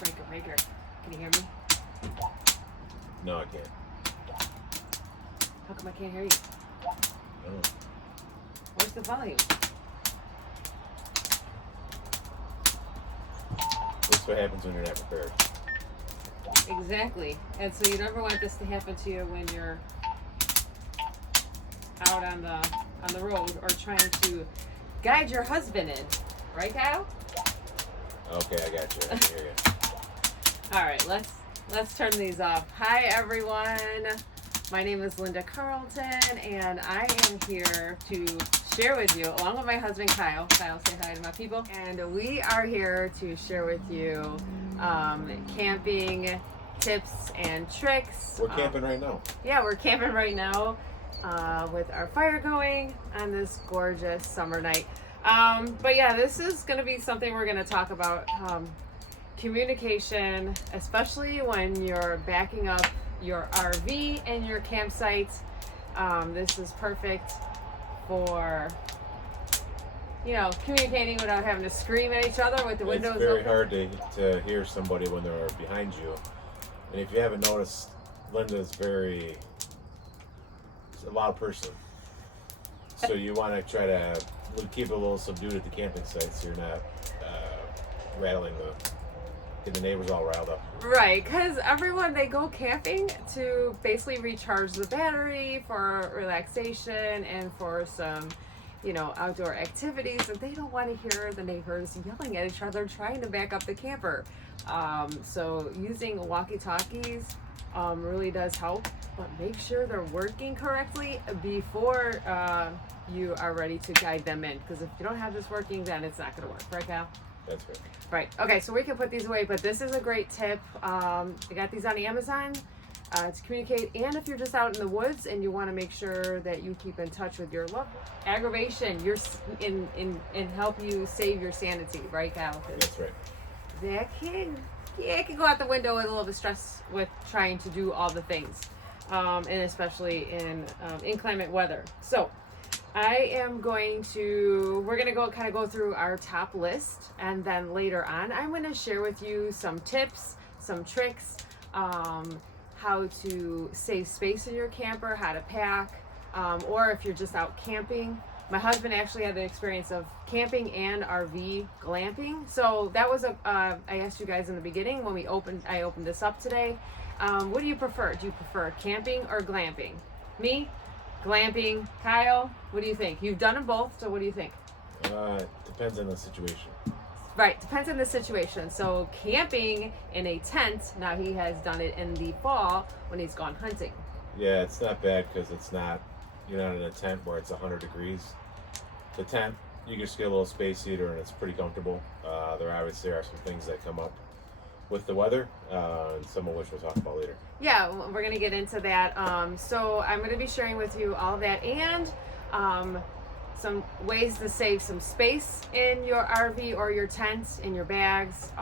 Breaker. Can you hear me? No, I can't. How come I can't hear you? Oh. Where's the volume? That's what happens when you're not prepared. Exactly. And so you never want this to happen to you when you're out on the road or trying to guide your husband in. Right, Kyle? Okay, I got you. I can hear you. All right, let's turn these off. Hi, everyone. My name is Linda Carlton, and I am here to share with you, along with my husband, Kyle. Kyle, say hi to my people. And we are here to share with you camping tips and tricks. We're camping right now. Yeah, we're camping right now with our fire going on this gorgeous summer night. But yeah, this is going to be something we're going to talk about. Communication, especially when you're backing up your RV and your campsite. This is perfect for, communicating without having to scream at each other with the windows open. It's very hard to hear somebody when they're behind you. And if you haven't noticed, Linda's a loud person. So you want to try to keep it a little subdued at the camping site so you're not get the neighbors all riled up. Right, because everyone, they go camping to basically recharge the battery for relaxation and for some, outdoor activities. And they don't want to hear the neighbors yelling at each other trying to back up the camper. So using walkie-talkies really does help, but make sure they're working correctly before you are ready to guide them in. Because if you don't have this working, then it's not going to work. Right, Cal? That's right. Right. Okay, so we can put these away, but this is a great tip. I got these on Amazon to communicate, and if you're just out in the woods and you want to make sure that you keep in touch with your aggravation, and help you save your sanity, right, Cal? That's right. That can go out the window with a little bit of stress with trying to do all the things, and especially in inclement weather. So we're going to go through our top list, and then later on I'm going to share with you some tips, some tricks, how to save space in your camper, how to pack, or if you're just out camping. My husband actually had the experience of camping and RV glamping. So that was I asked you guys in the beginning when I opened this up today. What do you prefer? Do you prefer camping or glamping? Me? Glamping. Kyle, what do you think? You've done them both, so what do you think? Depends on the situation. Right, depends on the situation. So camping in a tent, now he has done it in the fall when he's gone hunting. Yeah, it's not bad because you're not in a tent where it's 100 degrees. The tent, you can just get a little space heater and it's pretty comfortable. There obviously are some things that come up with the weather, some of which we'll talk about later. Yeah, we're going to get into that. So I'm going to be sharing with you all of that and some ways to save some space in your RV or your tent, in your bags.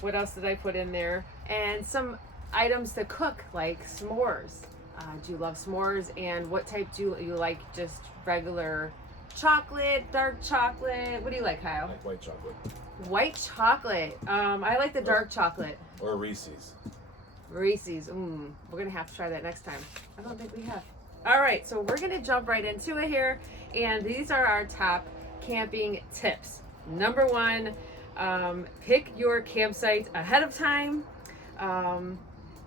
What else did I put in there? And some items to cook, like s'mores. Do you love s'mores? And what type do you like? Just regular chocolate, dark chocolate? What do you like, Kyle? I like white chocolate. White chocolate. I like the dark chocolate. Or Reese's. Reese's. We're going to have to try that next time. I don't think we have. All right, so we're going to jump right into it here. And these are our top camping tips. Number one, pick your campsite ahead of time.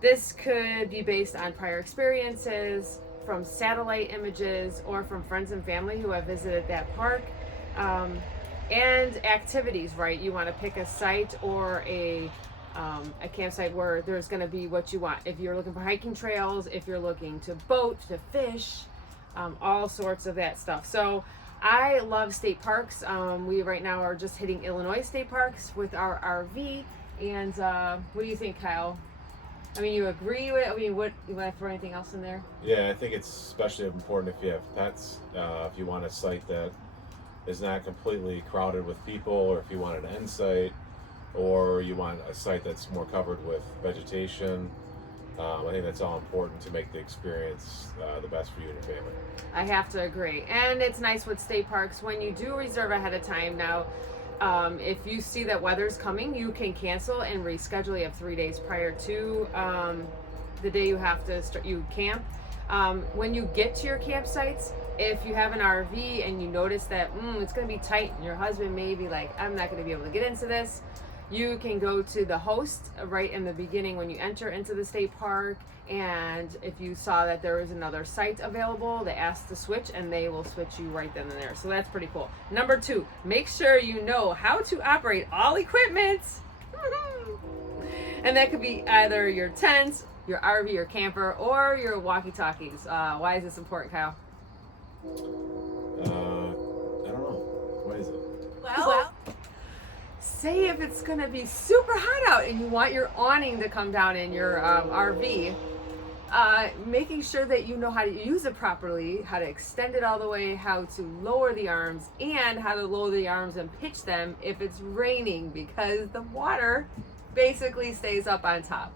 This could be based on prior experiences, from satellite images, or from friends and family who have visited that park. And activities, right? You want to pick a site or a campsite where there's going to be what you want. If you're looking for hiking trails, if you're looking to boat, to fish, all sorts of that stuff. So I love state parks. We right now are just hitting Illinois state parks with our RV. And what do you think, Kyle? I mean, you agree with? What you want to throw anything else in there? Yeah, I think it's especially important if you have pets. If you want a site that is not completely crowded with people, or if you want an end site, or you want a site that's more covered with vegetation. I think that's all important to make the experience the best for you and your family. I have to agree. And it's nice with state parks when you do reserve ahead of time. Now, If you see that weather's coming, you can cancel and reschedule. You have 3 days prior to the day you have to start. You camp. When you get to your campsites, if you have an RV and you notice that it's going to be tight, and your husband may be like, "I'm not going to be able to get into this," you can go to the host right in the beginning when you enter into the state park. And if you saw that there was another site available, they ask to switch and they will switch you right then and there. So that's pretty cool. Number 2, make sure you know how to operate all equipment. And that could be either your tent, your RV, your camper, or your walkie-talkies. Why is this important, Kyle? I don't know. Why is it? Well, say if it's going to be super hot out and you want your awning to come down in your RV, making sure that you know how to use it properly, how to extend it all the way, how to lower the arms, and how to lower the arms and pitch them if it's raining, because the water basically stays up on top.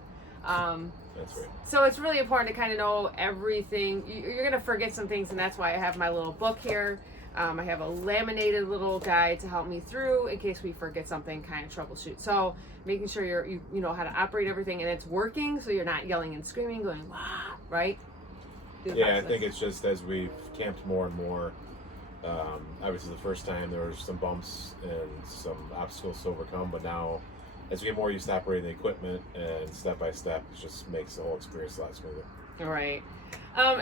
That's right. So it's really important to kind of know everything. You're going to forget some things, and that's why I have my little book here. I have a laminated little guide to help me through in case we forget something, kind of troubleshoot. So making sure you know how to operate everything and it's working, so you're not yelling and screaming, going, "Wah," right? Yeah, I think it's just as we've camped more and more, obviously the first time there was some bumps and some obstacles to overcome, but now as we get more used to operating the equipment and step by step, it just makes the whole experience a lot smoother. All right.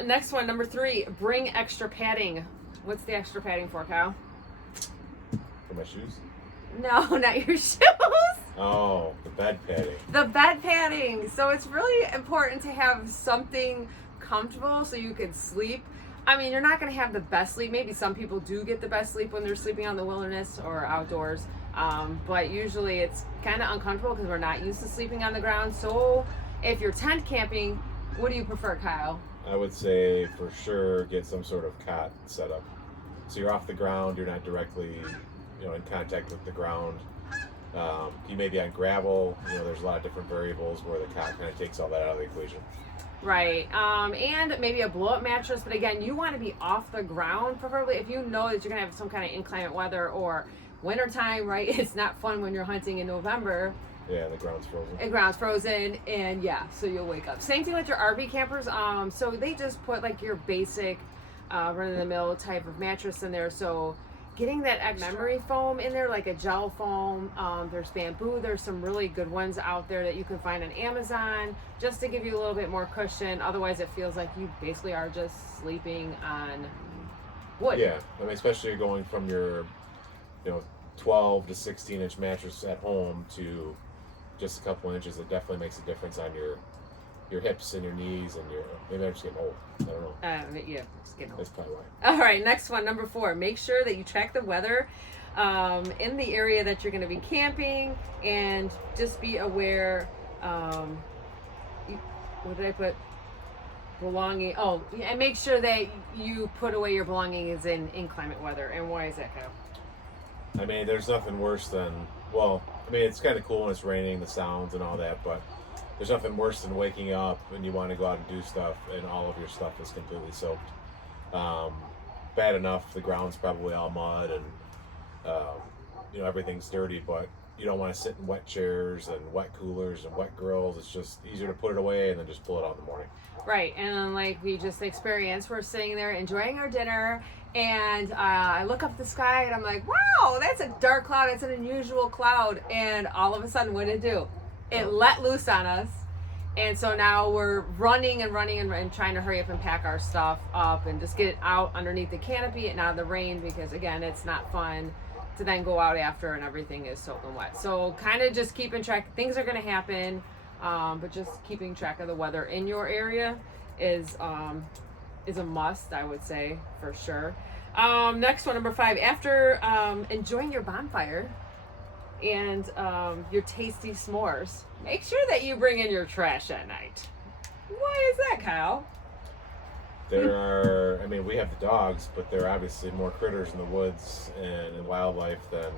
Next one, number 3, bring extra padding. What's the extra padding for, Kyle? For my shoes? No, not your shoes. Oh, the bed padding. The bed padding. So it's really important to have something comfortable so you can sleep. I mean, you're not going to have the best sleep. Maybe some people do get the best sleep when they're sleeping on the wilderness or outdoors. But usually it's kind of uncomfortable because we're not used to sleeping on the ground. So if you're tent camping, what do you prefer, Kyle? I would say for sure get some sort of cot set up. So you're off the ground, you're not directly, in contact with the ground. You may be on gravel, there's a lot of different variables where the cot kind of takes all that out of the equation. Right. And maybe a blow-up mattress, but again, you want to be off the ground, preferably if you know that you're going to have some kind of inclement weather or wintertime, right? It's not fun when you're hunting in November. Yeah, the ground's frozen. The ground's frozen, and so you'll wake up. Same thing with your RV campers. So they just put like your basic run-of-the-mill type of mattress in there. So getting that extra memory foam in there, like a gel foam. There's bamboo. There's some really good ones out there that you can find on Amazon just to give you a little bit more cushion. Otherwise, it feels like you basically are just sleeping on wood. Yeah, I mean, especially going from your 12 to 16 inch mattress at home to just a couple inches, it definitely makes a difference on your hips and your knees and maybe I'm just getting old. I don't know. Yeah, just getting old. That's probably why. All right, next one, number 4. Make sure that you track the weather in the area that you're going to be camping, and just be aware. What did I put? Belonging. Oh, and make sure that you put away your belongings in inclement weather. And why is that, Kyle? I mean, there's nothing worse than, it's kind of cool when it's raining, the sounds and all that, but there's nothing worse than waking up and you want to go out and do stuff and all of your stuff is completely soaked. Bad enough, the ground's probably all mud and, everything's dirty, but you don't want to sit in wet chairs and wet coolers and wet grills. It's just easier to put it away and then just pull it out in the morning. Right, and like we just experienced, we're sitting there enjoying our dinner, and I look up the sky and I'm like, wow, that's a dark cloud. It's an unusual cloud. And all of a sudden, what did it do? It let loose on us. And so now we're running and trying to hurry up and pack our stuff up and just get it out underneath the canopy and out of the rain, because again, it's not fun to then go out after and everything is soaking wet. So kind of just keeping track. Things are going to happen, but just keeping track of the weather in your area is a must, I would say, for sure. Next one, number 5. After enjoying your bonfire and your tasty s'mores, make sure that you bring in your trash at night. Why is that, Kyle? We have the dogs, but there are obviously more critters in the woods and in wildlife than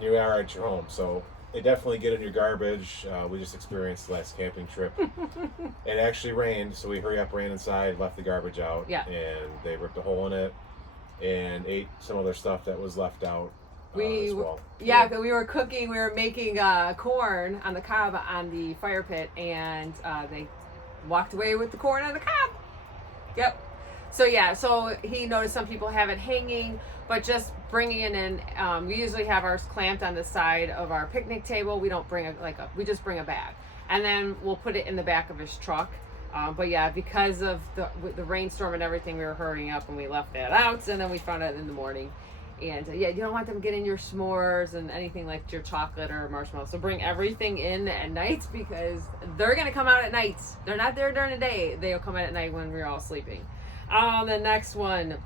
you are at your home. So they definitely get in your garbage. We just experienced the last camping trip. It actually rained, so we ran inside, left the garbage out, Yeah. and they ripped a hole in it and ate some other stuff that was left out. We as well. yeah, we were cooking. We were making corn on the cob on the fire pit, and they walked away with the corn on the cob. Yep. So yeah, so he noticed some people have it hanging, but just bringing it in. We usually have ours clamped on the side of our picnic table. We don't bring we just bring a bag, and then we'll put it in the back of his truck. But yeah, because of the rainstorm and everything, we were hurrying up and we left that out, and then we found it in the morning. And yeah, you don't want them getting your s'mores and anything like your chocolate or marshmallows. So bring everything in at night because they're gonna come out at night. They're not there during the day. They'll come out at night when we're all sleeping. The next one,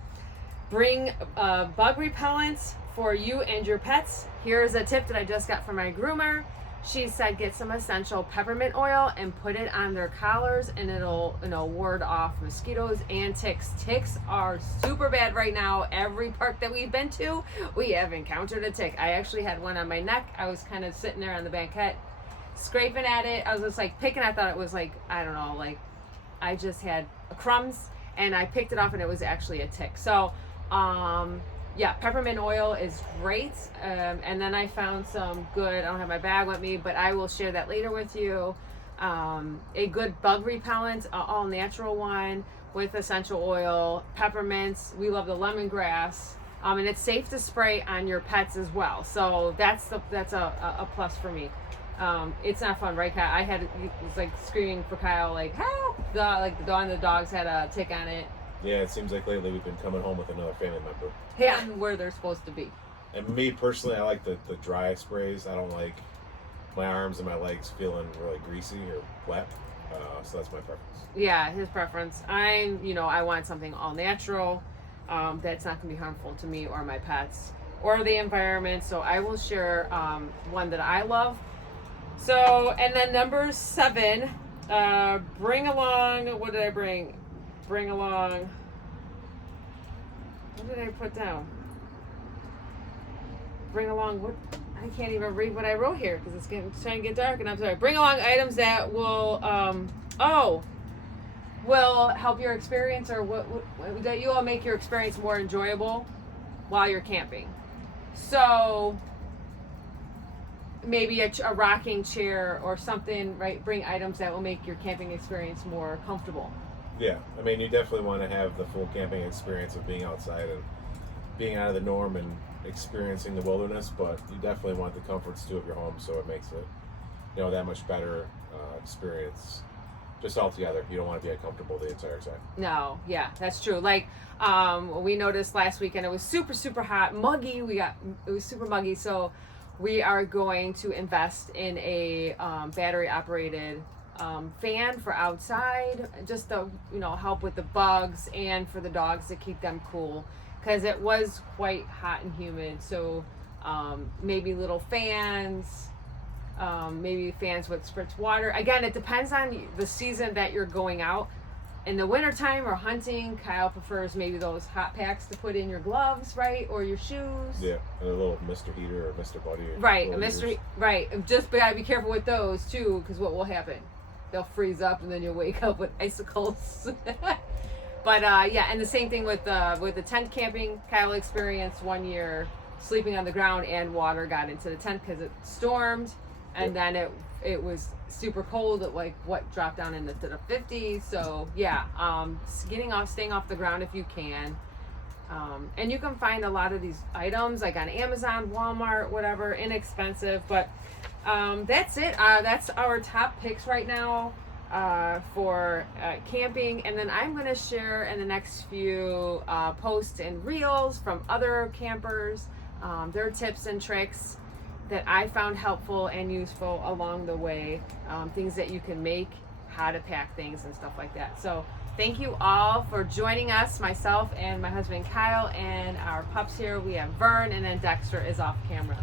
bring bug repellents for you and your pets. Here's a tip that I just got from my groomer. She said get some essential peppermint oil and put it on their collars, and it'll ward off mosquitoes and ticks. Ticks are super bad right now. Every park that we've been to, we have encountered a tick. I actually had one on my neck. I was kind of sitting there on the banquette, scraping at it. I was just like picking. I thought it was like, I don't know, like I just had crumbs, and I picked it off, and it was actually a tick. So yeah, peppermint oil is great. And then I found some good, I don't have my bag with me, but I will share that later with you. A good bug repellent, all natural one with essential oil, peppermints. We love the lemongrass. And it's safe to spray on your pets as well. So that's a plus for me. It's not fun, right, Kyle? It was like screaming for Kyle, like, help! The dog and the dogs had a tick on it. Yeah, it seems like lately we've been coming home with another family member. Yeah, where they're supposed to be. And me personally, I like the dry sprays. I don't like my arms and my legs feeling really greasy or wet. So that's my preference. Yeah, his preference. I want something all natural that's not going to be harmful to me or my pets or the environment. So I will share one that I love. So, and then number 7, bring along, what did I bring? Bring along, what did I put down? Bring along, what? I can't even read what I wrote here because it's trying to get dark, and I'm sorry. Bring along items that will, will help your experience, or what that you will make your experience more enjoyable while you're camping. So maybe a rocking chair or something, right? Bring items that will make your camping experience more comfortable. Yeah, I mean, you definitely want to have the full camping experience of being outside and being out of the norm and experiencing the wilderness, but you definitely want the comforts too of your home, so it makes it, that much better experience just altogether. You don't want to be uncomfortable the entire time. No, yeah, that's true. Like, we noticed last weekend it was super, super hot, muggy. It was super muggy, so we are going to invest in a battery operated fan for outside, just to help with the bugs and for the dogs to keep them cool, because it was quite hot and humid. So maybe little fans, maybe fans with spritz water. Again, it depends on the season that you're going out. In the wintertime or hunting, Kyle prefers maybe those hot packs to put in your gloves, right, or your shoes. Yeah, and a little Mr. Heater or Mr. Buddy. Right, a Mr. Right. Just gotta be careful with those too, because what will happen? They'll freeze up, and then you'll wake up with icicles. But yeah, and the same thing with the tent camping. Kyle experienced one year sleeping on the ground, and water got into the tent because it stormed, and then it was super cold. It dropped down into the 50s. So yeah, staying off the ground if you can. And you can find a lot of these items like on Amazon, Walmart, whatever, inexpensive. But that's it. That's our top picks right now for camping. And then I'm going to share in the next few posts and reels from other campers, their tips and tricks that I found helpful and useful along the way, things that you can make, how to pack things and stuff like that. So thank you all for joining us, myself and my husband Kyle, and our pups here. We have Vern, and then Dexter is off camera.